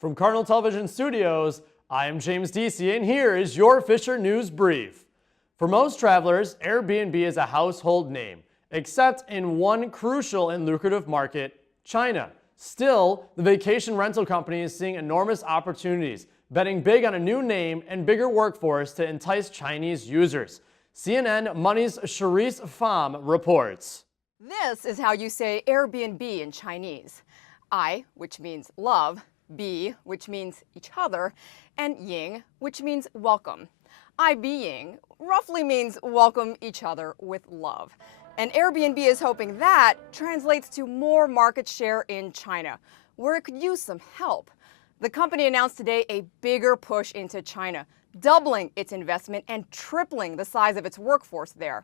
From Cardinal Television Studios, I am James DC, and here is your Fisher News Brief. For most travelers, Airbnb is a household name, except in one crucial and lucrative market, China. Still, the vacation rental company is seeing enormous opportunities, betting big on a new name and bigger workforce to entice Chinese users. CNN Money's Charisse Pham reports. This is how you say Airbnb in Chinese. I, which means love, B, which means each other, and Ying, which means welcome. I being roughly means welcome each other with love. And Airbnb is hoping that translates to more market share in China, where it could use some help. The company announced today a bigger push into China, doubling its investment and tripling the size of its workforce there.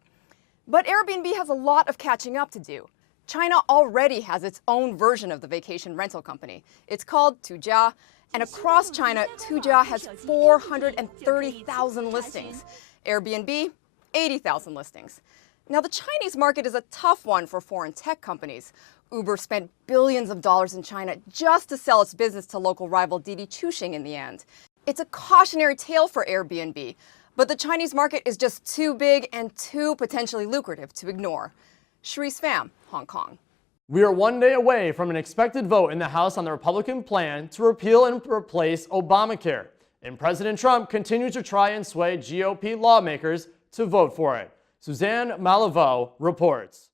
But Airbnb has a lot of catching up to do. China already has its own version of the vacation rental company. It's called Tujia, and across China, Tujia has 430,000 listings. Airbnb, 80,000 listings. Now, the Chinese market is a tough one for foreign tech companies. Uber spent billions of dollars in China just to sell its business to local rival Didi Chuxing in the end. It's a cautionary tale for Airbnb, but the Chinese market is just too big and too potentially lucrative to ignore. Charisse Pham, Hong Kong. We are one day away from an expected vote in the House on the Republican plan to repeal and replace Obamacare, and President Trump continues to try and sway GOP lawmakers to vote for it. Suzanne Malavo reports.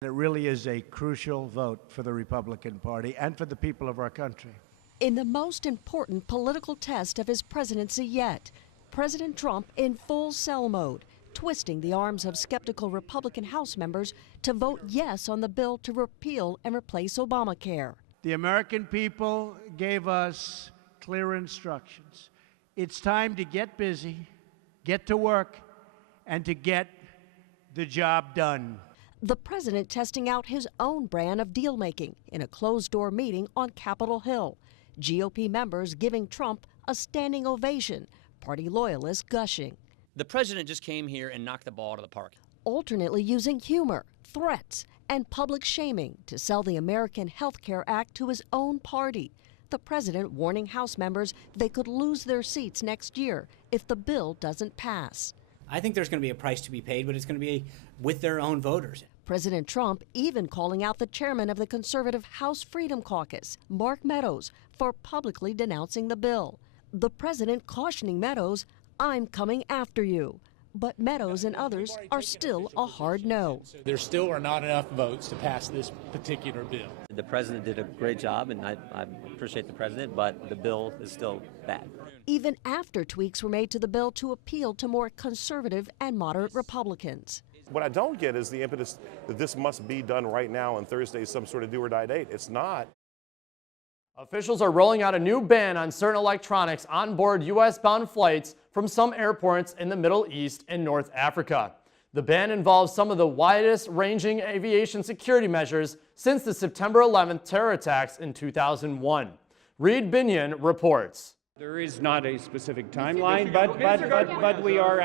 It really is a crucial vote for the Republican Party and for the people of our country. In the most important political test of his presidency yet, President Trump in full sell mode, twisting the arms of skeptical Republican House members to vote yes on the bill to repeal and replace Obamacare. The American people gave us clear instructions. It's time to get busy, get to work, and to get the job done. The president testing out his own brand of deal-making in a closed-door meeting on Capitol Hill. GOP members giving Trump a standing ovation, party loyalists gushing. The president just came here and knocked the ball out of the park. Alternately using humor, threats, and public shaming to sell the American Health Care Act to his own party. The president warning House members they could lose their seats next year if the bill doesn't pass. I think there's going to be a price to be paid, but it's going to be with their own voters. President Trump even calling out the chairman of the conservative House Freedom Caucus, Mark Meadows, for publicly denouncing the bill. The president cautioning Meadows, "I'm coming after you." But Meadows and others are still a hard no. There still are not enough votes to pass this particular bill. The president did a great job, and I appreciate the president, but the bill is still bad. Even after tweaks were made to the bill to appeal to more conservative and moderate Republicans. What I don't get is the impetus that this must be done right now and Thursday is some sort of do or die date. It's not. Officials are rolling out a new ban on certain electronics on board U.S.-bound flights from some airports in the Middle East and North Africa. The ban involves some of the widest-ranging aviation security measures since the September 11th terror attacks in 2001. Reed Binion reports. There is not a specific timeline, but we are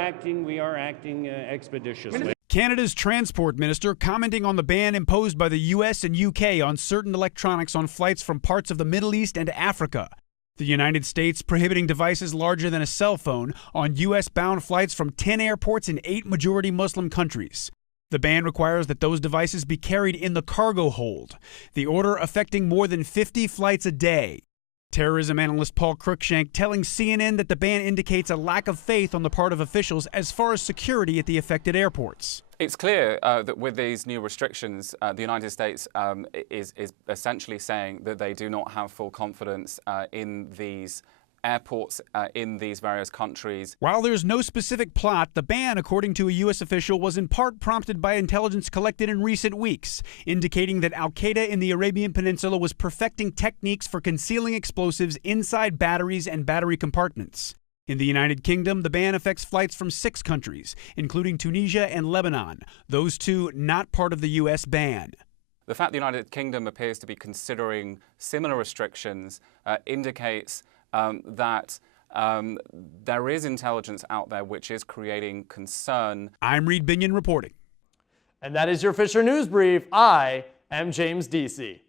acting expeditiously. Canada's Transport Minister commenting on the ban imposed by the U.S. and U.K. on certain electronics on flights from parts of the Middle East and Africa. The United States prohibiting devices larger than a cell phone on U.S.-bound flights from 10 airports in 8 majority Muslim countries. The ban requires that those devices be carried in the cargo hold, the order affecting more than 50 flights a day. Terrorism analyst Paul Cruikshank telling CNN that the ban indicates a lack of faith on the part of officials as far as security at the affected airports. It's clear that with these new restrictions, the United States is essentially saying that they do not have full confidence in these airports in these various countries. While there's no specific plot, the ban, according to a U.S. official, was in part prompted by intelligence collected in recent weeks, indicating that al-Qaeda in the Arabian Peninsula was perfecting techniques for concealing explosives inside batteries and battery compartments. In the United Kingdom, the ban affects flights from 6 countries, including Tunisia and Lebanon, those two not part of the U.S. ban. The fact the United Kingdom appears to be considering similar restrictions indicates that there is intelligence out there which is creating concern. I'm Reed Binion reporting. And that is your Fisher News Brief. I am James DC.